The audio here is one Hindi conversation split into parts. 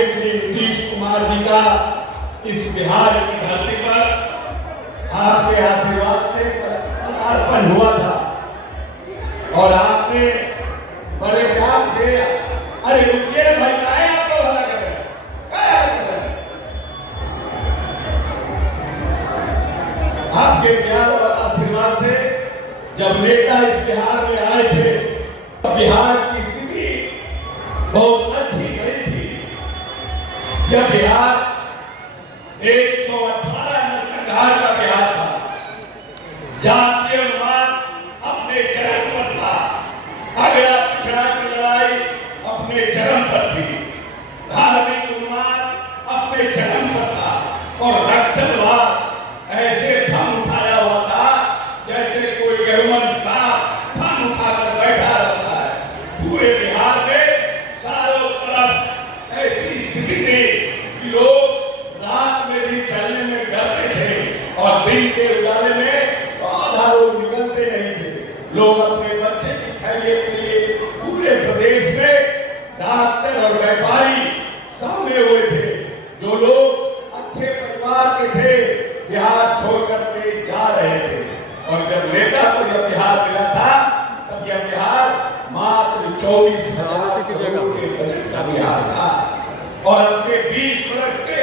माननीय श्री नीतीश कुमार जी का इस बिहार की धरती पर आपके आशीर्वाद से अर्पण हुआ था और आपने बड़े प्यार से, अरे रुकिए भाई, आए आपको हल्ला कर रहे हैं, आपके प्यार और आशीर्वाद से जब नेता इस बिहार में आए थे तो बिहार की स्थिति बहुत अच्छी गई थी। जब बिहार 118 नरसंहार का बिहार था, जातीयवाद अपने चरम पर था, अगला पिछड़ा की लड़ाई अपने चरम पर थी, धार्मिक उन्माद अपने चरम पर था और नक्सलवाद ऐसे फन उठाया हुआ था जैसे कोई गहुमन सांप फन उठाकर बैठा रहता है। पूरे बिहार में चारों तरफ ऐसी स्थिति थी कि लोग रात में भी चलने में डरते थे और दिन के उजाले में आधा लोग निकलते नहीं थे। लोग अपने बच्चे की खैरियत के लिए पूरे प्रदेश में डॉक्टर और व्यापारी सामने हुए थे। जो लोग अच्छे परिवार के थे बिहार छोड़कर के जा रहे थे और जब नेता को जब बिहार मिला था तब यह बिहार मात्र 24,000 करोड़ के बजट का बिहार था और अपने 20 वर्ष के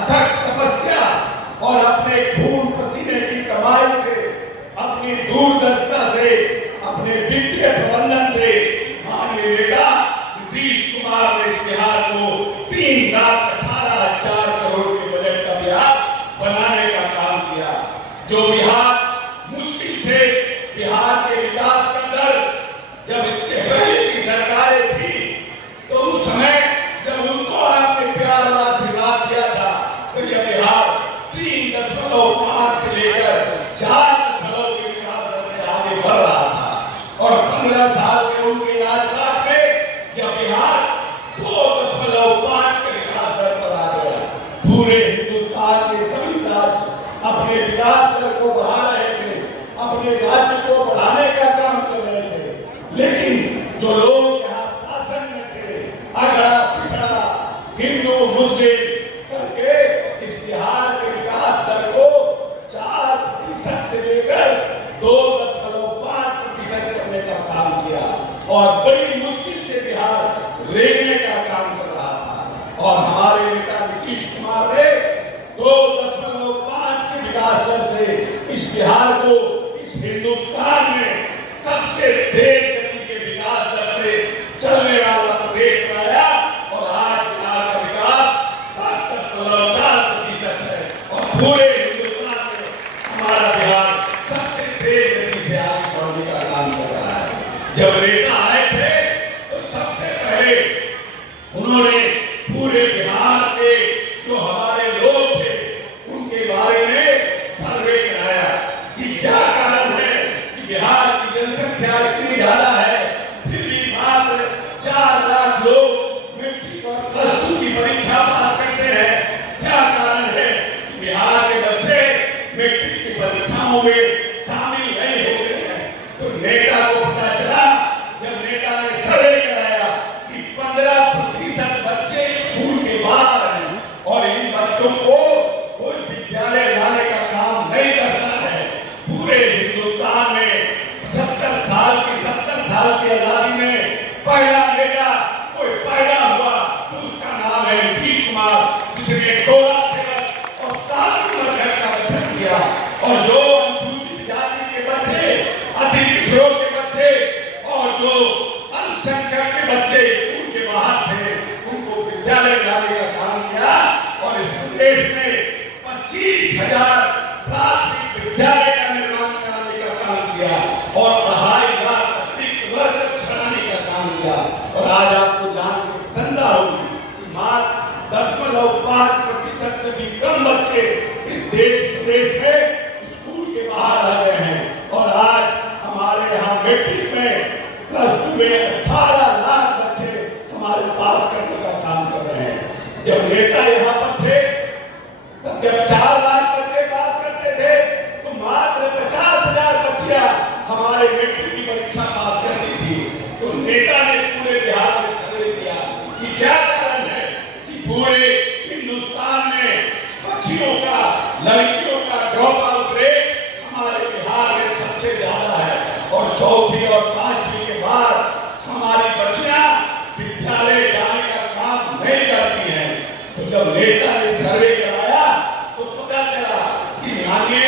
अथक तपस्या और अपने खून पसीने की कमाई से, अपनी दूरदर्शिता से, अपने वित्तीय प्रबंधन से माननीय नेता नीतीश कुमार ने इस बिहार को 3,18,000 करोड़ के बजट का बिहार बनाने का काम किया। जो बिहार मुश्किल से बिहार के विकास का दर जब इसके पहले की सरकारें थी तो उस समय जब उनको आपने प्यार और आशीर्वाद दिया था तो यह बिहार 3.5 से लेकर 4 के विकास दर से आगे बढ़ रहा था और 15 साल के उनके राजकाल में यह बिहार 2.5 के विकास दर पर आ गया। पूरे हिंदुस्तान के सभी राज्य अपने विकास दर को बढ़ा रहे थे, अपने राज्य को बढ़ाने का काम कर रहे थे, लेकिन जो लोग यहाँ शासन में थे, अगड़ा पिछड़ा हिंदू मुस्लिम करके इस बिहार के विकास दर को 4% से लेकर 2.5% करने का काम किया और बड़ी मुश्किल से बिहार रेलने का काम कर रहा था और हमारे नेता नीतीश कुमार ने 2.5 के विकास दर से इस बिहार को इस हिंदुस्तान में सबसे तेज गति के विकास दर से चलने वाला प्रदेश बनाया और आज बिहार का विकास 10.4% है और पूरे हिंदुस्तान में हमारा बिहार सबसे तेज गति से आगे बढ़ने का काम कर रहा है। जब नेता आए थे तो सबसे पहले उन्होंने पूरे बिहार के जो हमारे लोग थे उनके बारे में सर्वे कराया कि क्या कारण है कि बिहार की जनसंख्या इतनी ज्यादा है फिर भी मात्र 4 लाख लोग मैट्रिक और प्लस 2 की परीक्षा पास करते हैं। क्या कारण है कि बिहार के बच्चे मैट्रिक की परीक्षाओं में शामिल नहीं हो गए हैं। तो नेता को पता चला जब नेता ने सर्वे कराया कि 15% बच्चे स्कूल के बाहर हैं और इन बच्चों को कोई विद्यालय लाने का काम नहीं करता है। पूरे हिंदुस्तान में 70 साल की आजादी में पहला नेता कोई पैदा हुआ तो उसका नाम है नीतीश कुमार, जिसने टोला सेवक और तालुक मजहब का गठन किया और जो अनुसूचित जाति के बच्चे, अति पिछड़ों के बच्चे और जो अल्पसंख्यक के बच्चे स्कूल के बाहर थे उनको विद्यालय लाने का काम किया और इस प्रदेश में 25,000 प्राथमिक विद्यालय का निर्माण कराने का काम किया और 2.5 लाख अतिरिक्त वर्ग छुड़ाने का काम किया। और आज आपको जान के प्रसन्नता होगी कि मात्र 10.5% से भी कम बच्चे इस प्रदेश में स्कूल के बाहर आ गए हैं और आज हमारे यहाँ मैट्रिक में प्लस 2 में 18 लाख बच्चे हमारे पास करने का काम कर रहे हैं। जब नेता यहाँ पर थे तब जब 4 लाख बच्चे पास करते थे तो मात्र 50,000 बच्चियां हमारे मैट्रिक की परीक्षा पास करती थी। तो नेता ने पूरे बिहार में सर्वे किया कि क्या कारण है कि जब नेता ने सर्वे कराया तो पता चला कि माननीय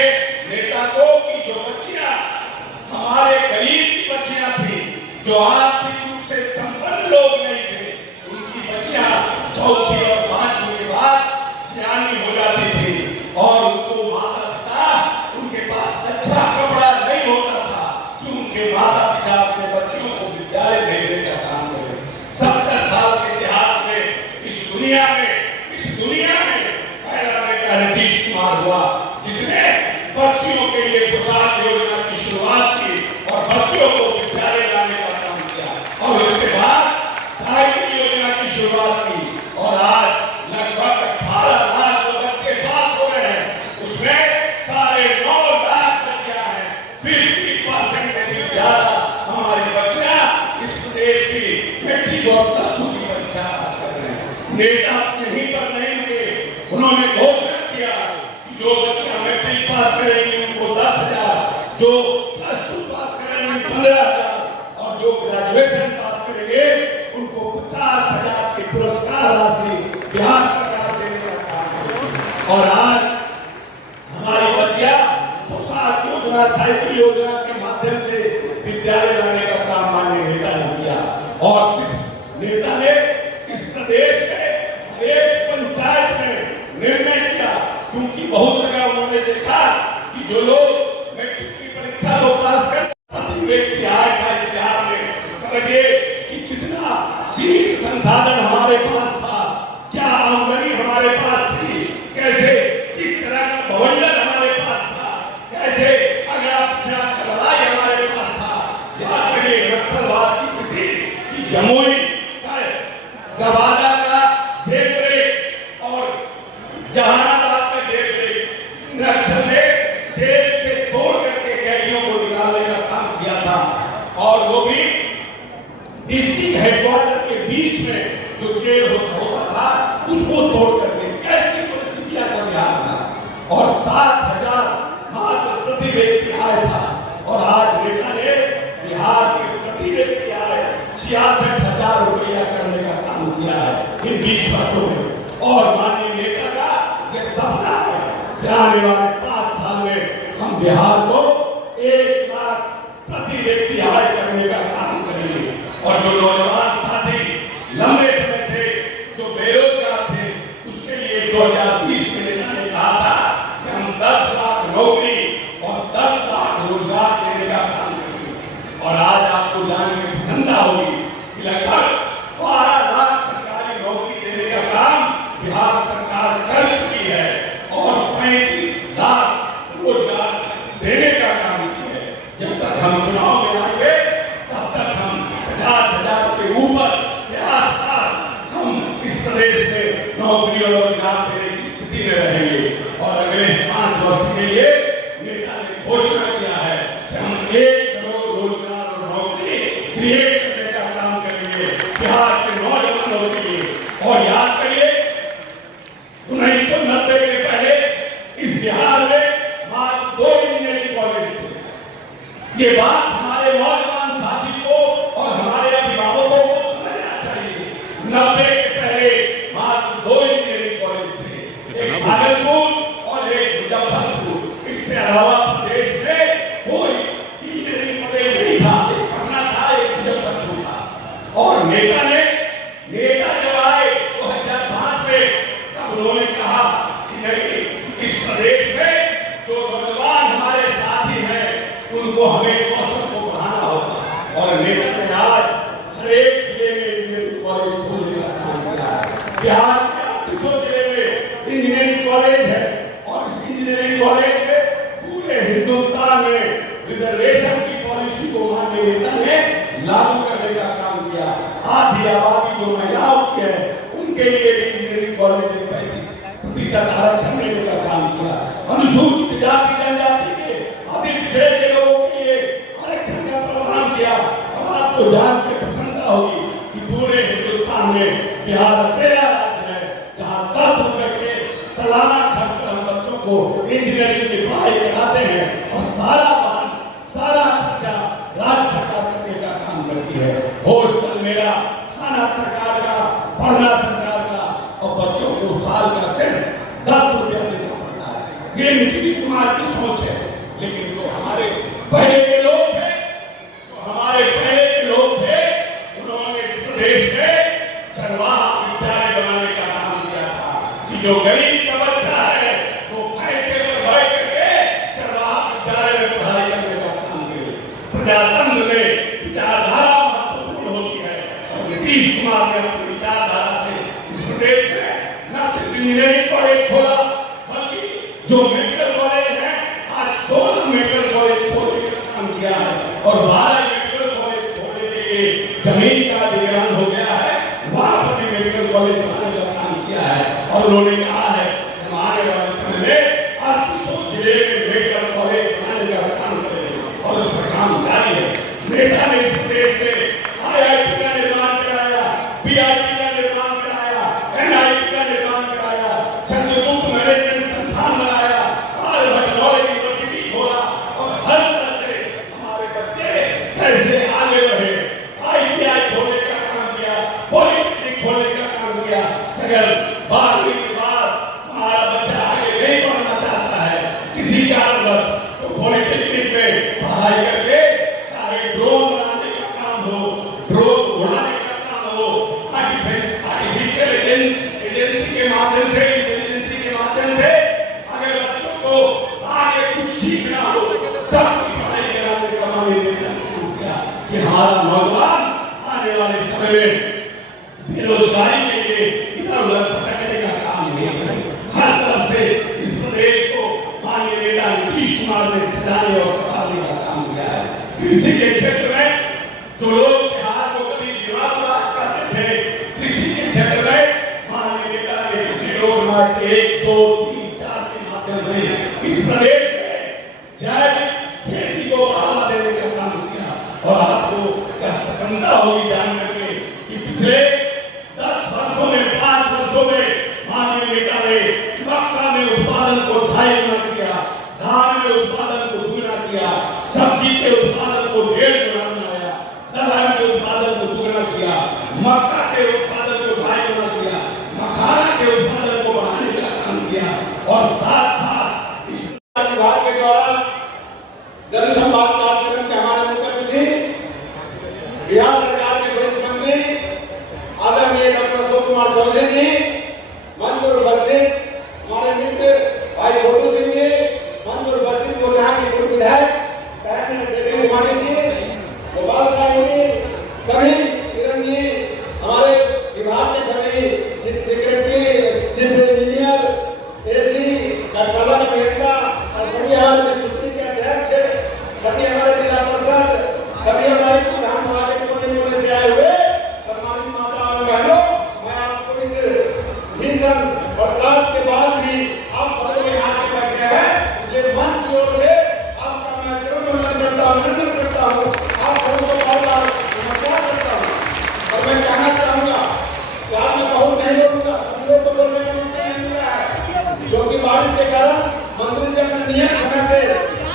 नेता को कि जो बच्चियां हमारे गरीब की बच्चियां थी, जो आर्थिक रूप से संपन्न लोग नहीं थे, उनकी बच्चियां चौथी और पांचवी के बाद सियानी हो जाती थी और उनको माता पिता उनके पास अच्छा कपड़ा नहीं होता था कि उनके माता पिता अपने बच्चियों को विद्यालय भेजने का काम करें। 70 साल के इतिहास में इस दुनिया में पहला नेता नीतीश कुमार हुआ जिसने बच्चियों के लिए पोशाक योजना की शुरुआत की और बच्चियों को विद्यालय लाने का काम किया और उसके बाद साइकिल योजना की शुरुआत की और आज लगभग 18 लाख बच्चे पास हो रहे हैं, उसमें 9.5 लाख बच्चियां हैं। 50% से भी ज्यादा हमारी बच्चियां इस प्रदेश की मैट्रिक और प्लस टू की परीक्षा पास कर रहे हैं। नेता यहीं पर नहीं रुके, उन्होंने घोषणा किया कि जो बच्चियां मैट्रिक पास करेंगी उनको 10,000, जो प्लस टू पास करेंगे 15,000 और जो ग्रेजुएशन पास करेंगे उनको 50,000 की पुरस्कार राशि बिहार सरकार देने का काम करेगी। और आज हमारी बच्चियां पोशाक योजना, साइकिल योजना के माध्यम से विद्यालय लाने का काम माननीय नेता ने किया और नेता ने इस प्रदेश के एक पंचायत में निर्णय किया, क्योंकि बहुत जगह उन्होंने देखा कि जो लोग मैट्रिक की परीक्षा को पास कर प्रति व्यक्ति आय का इतिहास में समझिए कि कितना सीमित संसाधन हमारे पास था, क्या आमदनी हमारे पास थी, कैसे किस तरह का भवंडर हमारे पास था, कैसे अगला पिछड़ा लड़ाई हमारे पास था। याद करिए नक्सलवाद की स्थिति कि जमुई गवादा का जेल ब्रेक और जहानाबाद का जेल ब्रेक नक्सल ने जेल से तोड़ करके कैदियों को निकालने का काम किया था और वो भी डिस्ट्रिक्ट हेडक्वार्टर के बीच में जो जेल होता था उसको तोड़ करके ऐसी परिस्थितियां का बिहार था और 7,000 मात्र प्रति व्यक्ति आय था और आज नेता ने बिहार के प्रति व्यक्ति आय 66,000 रुपया करने का काम किया है इन 20 वर्षों में। और माननीय नेता का यह सपना है कि आने वाले 5 साल में हम बिहार को 1 लाख प्रति व्यक्ति आय करने का काम करेंगे और जो नौजवान साथी लंबे समय से जो बेरोजगार थे उसके लिए 2020 में नेता ने कहा था कि हम 10 लाख नौकरी और 10 लाख रोजगार देने का काम करेंगे और आज आपको जानने में प्रसन्नता होगी कि लगभग 12 लाख सरकारी नौकरी देने का काम बिहार सरकार कर चुकी है और 35 लाख रोजगार देने का काम किया है। जब तक हम चुनाव में आएंगे तब तक हम 50,000 के ऊपर के आसपास हम इस प्रदेश में नौकरी और रोजगार देने की स्थिति में रहेंगे और अगले 5 वर्ष के लिए नेता ने घोषणा किया है कि हम 1 करोड़ रोजगार और नौकरी क्रिएट करने का काम करेंगे बिहार के नौजवानों के लिए। और याद करिए 1990 के पहले इस बिहार में मात्र 2 इंजीनियरिंग कॉलेज थे। ये बात हमारे नौजवान साथी को और हमारे अभिभावकों को समझना चाहिए। 90 के पहले मात्र 2 इंजीनियरिंग कॉलेज थे, एक भागलपुर और एक मुजफ्फरपुर। इसके अलावा प्रदेश में कोई इंजीनियरिंग कॉलेज नहीं था, एक पटना था, एक मुजफ्फरपुर था। और नेता जब आए 2005 में तब उन्होंने कहा कि नहीं, इस प्रदेश में जो नौजवान हमारे साथी हैं उनको हमें कौशल को बढ़ाना होगा और नेता ने आज हर एक जिले में इंजीनियरिंग कॉलेज खोलने का काम किया है। बिहार के 38 जिले में इंजीनियरिंग कॉलेज है और इस इंजीनियरिंग कॉलेज में पूरे हिंदुस्तान में रिजर्वेशन की पॉलिसी को माननीय नेता ने लागू करने का काम किया। आधी आबादी जो महिलाओं की है उनके लिए इंजीनियरिंग कॉलेज में 35% आरक्षण देने का काम किया। अनुसूचित जाति जनजाति के अति पिछड़े के लोगों के लिए आरक्षण का प्रावधान किया। अब आपको जान के प्रसन्नता होगी कि पूरे हिंदुस्तान में बिहार अकेला राज्य है जहाँ 10 रुपए के सालाना खर्च पर हम बच्चों को इंजीनियरिंग की पढ़ाई कराते हैं और सारा खर्चा राज्य सरकार करने का काम करती है। हॉस्टल मेरा, खाना सरकार का, पढ़ना सरकार का और बच्चों को साल का सिर्फ 10 रुपया देना पड़ता है। ये नीतीश कुमार की सोच है। लेकिन जो हमारे पहले के लोग थे, उन्होंने इस प्रदेश में चरवाहा विद्यालय बनाने का काम किया था कि जो गरीब का बच्चा है वो पैसे पर बैठ करके चरवाहा विद्यालय में पढ़ाई करने का काम करे। प्रजातंत्र में विचारधारा महत्वपूर्ण होती है और नीतीश कुमार ने अपनी विचारधारा से इस प्रदेश में न सिर्फ इंजीनियरिंग कॉलेज खोला, बल्कि जो मेडिकल कॉलेज है आज 16 मेडिकल कॉलेज खोलने का काम किया है और 12 मेडिकल कॉलेज खोलने के लिए जमीन का अधिग्रहण हो गया है। वहां पर मेडिकल कॉलेज बनाने का काम किया है और उन्होंने कहा है हम आने वाले समय में 800 जिले में मेडिकल कॉलेज बनाने का काम करेंगे और उसका काम जारी है। नेता ने इस प्रदेश में IIT का निर्माण कराया, PIT का निर्माण कराया, NIT का निर्माण कराया, चंद्रगुप्त मैनेजमेंट संस्थान बनाया, हार्वर्ड नॉलेज यूनिवर्सिटी खोला और हर तरह से हमारे बच्चे कैसे आगे बढ़े। ITI खोलने का काम किया, पॉलिटेक्निक खोलने का काम किया। अगर 12वीं के बाद हमारा बच्चा आगे नहीं पढ़ना चाहता है किसी कारणवश, तो पॉलिटेक्निक में पढ़ाई करके चाहे ड्रोन बनाने का काम हो, ड्रोन उड़ाने का काम हो, आर्टिफिशियल एजेंसी के माध्यम से, इंटेलिजेंसी के माध्यम से अगर बच्चों को आगे कुछ सीखना हो, सबकी पढ़ाई कराने का काम देना शुरू किया कि हमारा नौजवान आने वाले समय में बेरोजगारी के लिए इधर उधर भटकने का काम नहीं करे। हर तरफ से इस प्रदेश को माननीय नेता नीतीश कुमार ने सजाने और संभालने का काम किया है। कृषि के क्षेत्र में जो लोग बिहार को कभी विवाद करते थे, कृषि के क्षेत्र में माननीय नेता ने कृषि योजना 1, 2, 3, 4 के माध्यम से इस प्रदेश में जैविक खेती को बढ़ावा देने का काम किया। और आपको प्रसन्नता होगी जान करके कि पिछले 10 वर्षों में, 5 वर्षों में माननीय नेता ने मक्का में उत्पादन को 2.5 गुना किया, धान में उत्पादन को 2 गुना किया, सब्जी के उत्पादन को 1.5 गुना बनाया, दलहन के उत्पादन को 2 गुना किया, मक्का के उत्पादन को 2.5 गुना किया, मखाना के उत्पादन को बढ़ाने का काम किया। और साथ साथ इस विभाग के द्वारा जनसंवाद कार्यक्रम के हमारे मुख्य अतिथि बिहार सरकार के वरिष्ठ मंत्री आदरणीय डॉक्टर अशोक कुमार चौधरी जी, मंच पर उपस्थित हमारे मित्र भाई छोटू सिंह जी, मंच पर उपस्थित को यहाँ के पूर्व विधायक कुमारी जी, गोपाल साहब जी, सभी किरण जी, हमारे विभाग के सभी chief secretary, chief engineer, AC, doctor अभियंता और सभी हमारे सूची के अध्यक्ष, सभी हमारे जिला परिषद, सभी हमारे प्रधान सभा के कोने से आए हुए सम्मानित माता और बहनों, मैं आपको इस भीषण बरसात के बाद भी आप सबको यहाँ पे बैठे हैं, इसलिए मंच की ओर से आपका मैं चरणवंदन करता हूँ, अभिनंदन करता हूँ, आप सबको बार-बार नमस्कार करता हूँ। और मैं कहना चाहूँगा कि आज मैं बहुत नहीं बोलूँगा, सब लोग तो बोलने का मौका नहीं मिला है, क्योंकि बारिश के कारण मंत्री जी अपने नियत समय से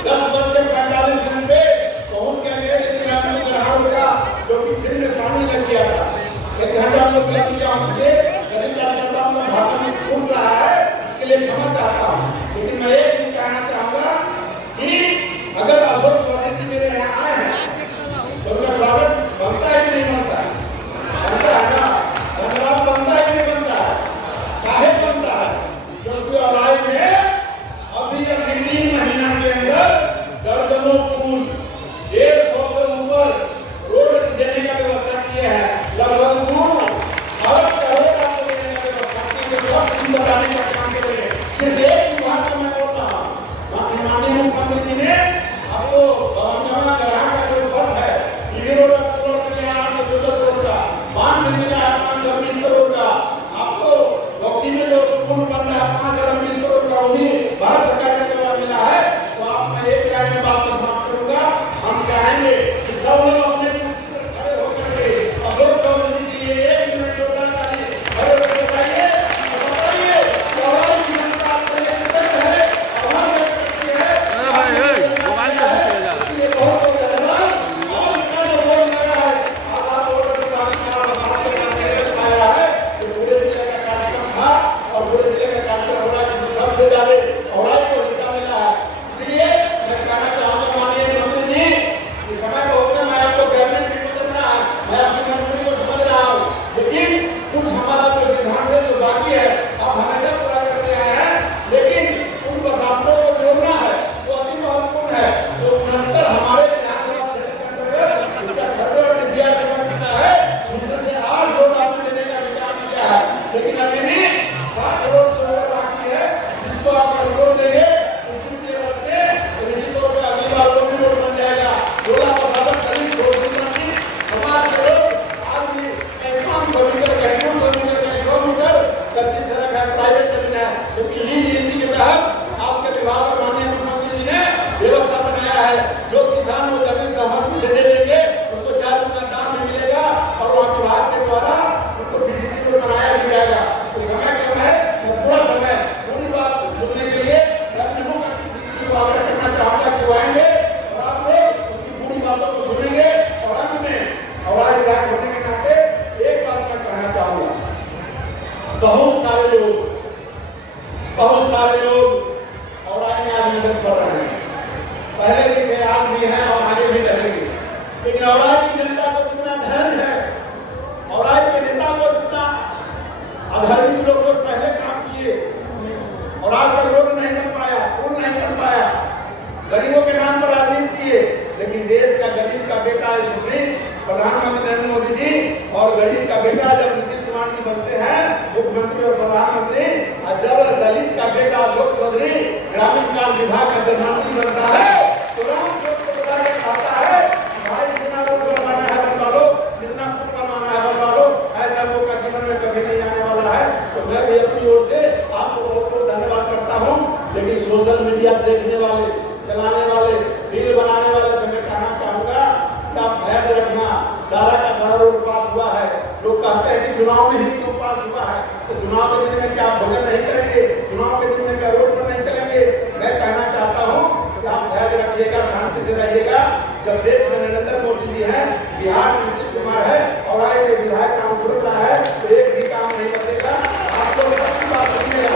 10:45 मिनट पे पहुँच गए थे, लेकिन आपने कहा होगा क्योंकि फील्ड में पानी लग गया था, 1 घंटा हम लोग लग गया हमसे, सभी कार्यकर्ताओं का भाषण सुन रहा है, इसके लिए क्षमा चाहता हूँ। लेकिन मैं एक चीज कहना चाहूँगा कि अगर अशोक चौधरी जी मेरे यहाँ आए हैं तो उनका स्वागत बनता है कि नहीं बनता है? बनता है ना? धन्यवाद बनता है कि नहीं बनता है? काहे बनता है? क्योंकि अलाई में अभी 3 महीना के अंदर दर्जनों पुल 150 से ऊपर रोड देने का व्यवस्था किया है, लगभग 2 करोड़ का देने का व्यवस्था की है, बताने का काम कर रहे हैं। सिर्फ एक विभाग का मैं बोलता हूँ, माननीय मुख्यमंत्री जी ने आपको जमा करा का जो फर्क है, ये रोड के लिए आपको 14 करोड़ का, बांध में मिला है 520 करोड़ का, आपको बक्सी में जो पुल बन रहा है 520 करोड़ का, उन्हीं भारत सरकार के द्वारा मिला है। तो आप मैं एक लाइन में बात समाप्त करूंगा, हम चाहेंगे कि सब लोग अपने कुर्सी पर खड़े होकर के अशोक चौधरी जी के लिए 1 मिनट योगदान खड़े होकर बताइए कि हमारी जनता क्योंकि लीज नीति के तहत आपके विभाग और माननीय मुख्यमंत्री जी ने व्यवस्था बनाया है, जो किसान वो जमीन सहमति से ले लेंगे उनको 4 गुना दाम में मिलेगा और वहाँ विभाग के द्वारा उसको डीसीसी को बनाया भी जाएगा। तो समय कम है, तो थोड़ा समय पूरी बात सुनने के लिए आग्रह करना चाहूंगा कि आएंगे और आप लोग उसकी पूरी बातों को सुनेंगे। और अंत में हमारे विधायक होने के नाते एक बात मैं कहना चाहूंगा, बहुत सारे लोग और आएंगे आज मदद कर रहे हैं, पहले भी थे, आज भी हैं और आगे भी रहेंगे। लेकिन औराई की जनता को जितना धैर्य है, औराई के नेता को जितना अधर्मी लोग पहले काम किए और आज तक रोड नहीं बन पाया, पुल नहीं बन पाया, गरीबों के नाम पर राजनीति किए, लेकिन देश का गरीब का बेटा यशस्वी प्रधानमंत्री नरेंद्र मोदी जी और गरीब का बेटा जब नीतीश कुमार जी बनते हैं मुख्यमंत्री और प्रधानमंत्री, और जब दलित का बेटा अशोक चौधरी ग्रामीण विकास विभाग का प्रधानमंत्री बनता है तो राम को बता के कहता है भाई जितना रोड बनवाना है बनवा लो, जितना पुल बनवाना है बनवा लो, ऐसा मौका जीवन में कभी नहीं आने वाला है। तो मैं भी अपनी ओर से आपको बहुत बहुत धन्यवाद करता हूँ। लेकिन सोशल मीडिया देखने वाले, चलाने वाले, रील बनाने वाले से मैं कहना चाहूंगा कि आप धैर्य रखना, सारा का सारा रोड पास हुआ है। लोग कहते हैं कि चुनाव में ही क्यों पास हुआ है, तो चुनाव के दिन में क्या भोजन नहीं करेंगे, चुनाव के दिन में क्या रोड पर नहीं चलेंगे। मैं कहना चाहता हूँ कि आप धैर्य रखिएगा, शांति से रहिएगा। जब देश में नरेंद्र मोदी जी हैं, बिहार में नीतीश कुमार है और आए के विधायक राम स्वरूप है, तो एक भी काम नहीं बचेगा। आप लोग सबकी बात सुनिएगा।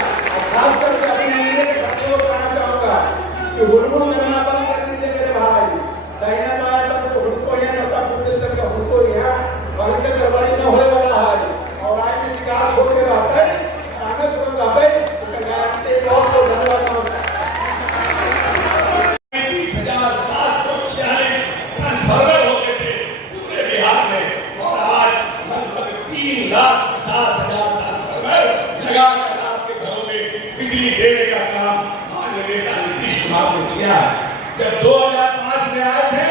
खास करके अभी मैं सबको कहना चाहूंगा कि हुड़मुड़ करना बंद कर दीजिए मेरे भाई। दाहिना बाया तक तो हुड़को ही नौता पुत्र तक का हुड़को ही है, वहीं से गड़बड़ी न होने वाला है और आज में विकास होते रहते हैं, आगे शुरू रहते हैं। इसका गारंटी बहुत बहुत धन्यवाद। 30,746 ट्रांसफार्मर होते थे पूरे बिहार में और आज लगभग 3,50,000 ट्रांसफार्मर लगाकर आपके घरों में बिजली देने का काम माननीय नेता नीतीश कुमार ने किया है। जब 2005 में आए थे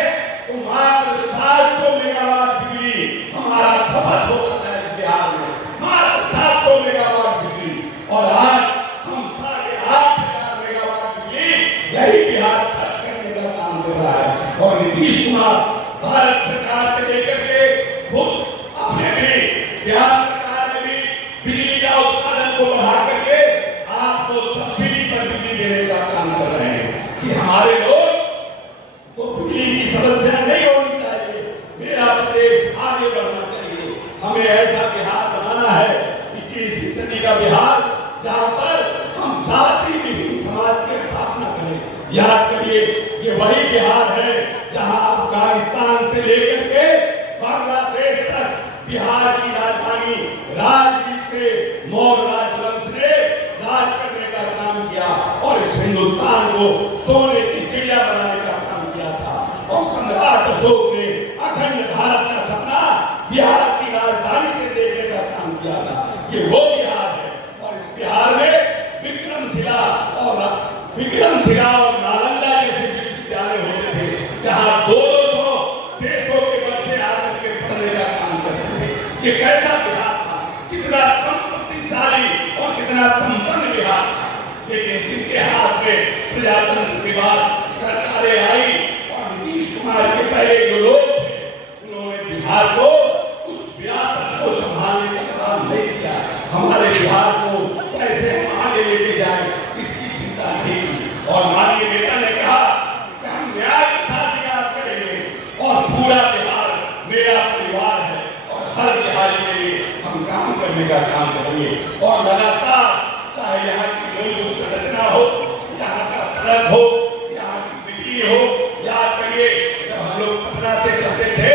तो मात्र 700 मेगावाट बिजली हमारा खपत होता था इस बिहार में, मात्र 700 मेगावाट बिजली, और आज हम 8,500 मेगावाट बिजली यही बिहार खर्च करने का काम कर रहा है। और नीतीश कुमार भारत सरकार से लेकर के खुद अपने भी बिहार सरकार में भी बिजली का उत्पादन को बढ़ा करके आपको सब्सिडी पर बिजली देने का काम कर रहे हैं कि हमारे लोग को बिजली की समस्या नहीं होनी चाहिए, मेरा प्रदेश आगे बढ़ना चाहिए। हमें ऐसा बिहार बनाना है 21वीं सदी का बिहार, जहाँ पर हम जाति विहीन समाज की स्थापना करें। याद करिए, ये वही बिहार है जहाँ अफगानिस्तान से लेकर के बांग्लादेश तक बिहार की राजधानी राजगीर से मौर्य राजवंश ने राज करने का काम किया और इस हिंदुस्तान को सोने की चिड़िया बनाने का काम किया था। और सम्राट अशोक ने अखंड भारत का सपना बिहार की राजधानी से देखने का काम किया था। ये वो बिहार है और इस बिहार में विक्रमशिला और नालंदा जैसे विश्वविद्यालय होते थे, जहाँ 200 देशों के बच्चे आकर के पढ़ने का काम करते थे। ये कैसा बिहार था, कितना संपत्तिशाली और कितना संपन्न बिहार था। लेकिन जिनके हाथ में प्रजातंत्र के बाद सरकारें आई और नीतीश कुमार के पहले जो लोग थे, उन्होंने बिहार को उस विरासत को संभालने का काम नहीं किया। हमारे बिहार को कैसे आगे लेके जाए इसकी चिंता नहीं की। और माननीय नेता ने कहा कि हम न्याय के साथ विकास करेंगे और पूरा बिहार मेरा परिवार है और हर बिहारी के लिए हम काम करने का काम करेंगे। और लगातार चाहे यहाँ की मूलभूत संरचना हो, यहाँ का सड़क हो, यहाँ की बिजली हो, याद करिए जब हम लोग पटना से चलते थे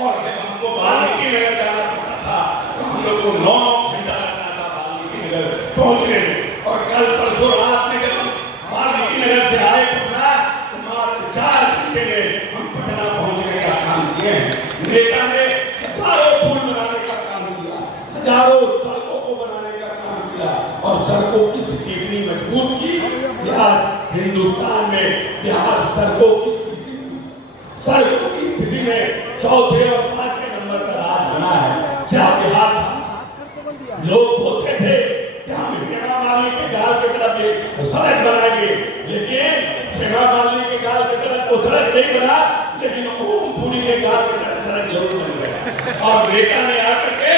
और जब हमको वाल्मीकि नगर जाना पड़ता था तो हम लोग को 9 घंटा लगता था वाल्मीकि नगर पहुंचने में। और कल परसों रात में जब हम वाल्मीकि नगर से आए पटना तो मात्र 4 घंटे में हम पटना पहुंचने का काम किए हैं। नेता ने हजारों पुल बनाने का काम किया, हजारों सड़कों को बनाने का काम किया और सड़कों की स्थिति इतनी मजबूत की। बिहार हिंदुस्तान में बिहार सड़कों की स्थिति में चौथे और 5वें नंबर पर आज बना है। क्या बिहार था? लोग बोलते थे कि हम मालिनी के गाल की तरफ ये सड़क बनाएंगे, लेकिन हेमा मालिनी के गाल की तरफ वो सड़क नहीं बना, लेकिन ओमपुरी के गाल की तरफ सड़क जरूर बन गया। और नेता ने आकर के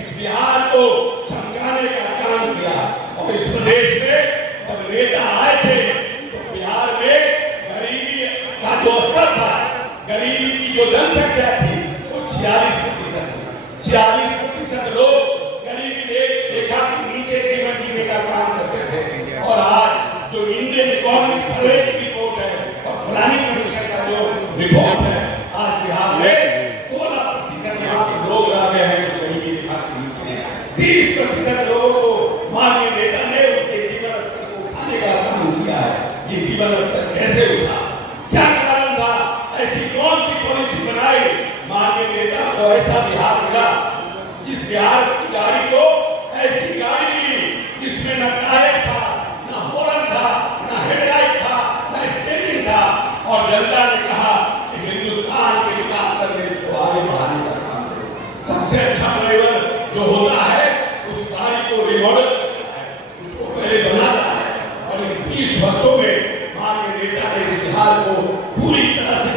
इस बिहार को चमकाने का काम किया। और इस प्रदेश में जब नेता आए थे तो बिहार में गरीबी का जो स्तर था, गरीबी की जो जनसंख्या थी वो 46% लोग गरीबी रेखा के नीचे जीवन जीने का काम करते थे। और आज जो इंडियन इकोनॉमिक सर्वे की रिपोर्ट है और प्लानिंग कमीशन का जो रिपोर्ट है, आज बिहार में 16% यहाँ के लोग आ गए हैं जो गरीबी रेखा के नीचे हैं। 30% लोगों को माननीय नेता ने उनके जीवन स्तर को उठाने का काम किया है। ये जीवन स्तर कैसे उठा, क्या कारण था, ऐसी कौन सी पॉलिसी बनाई माननीय नेता को ऐसा बिहार मिला, जिस बिहार की गाड़ी को ऐसी गाड़ी मिली जिसमें न टायर था, न हॉर्न था, न हेडलाइट था, न स्टीयरिंग था। और जनता ने कहा कि हिंदुस्तान के विकास करने इसको आगे बढ़ाने का काम करो। सबसे अच्छा ड्राइवर जो होता है उस गाड़ी को रिमॉडल करता है, उसको पहले बनाता है। और इन 20 वर्षों में माननीय नेता ने इस बिहार को पूरी तरह से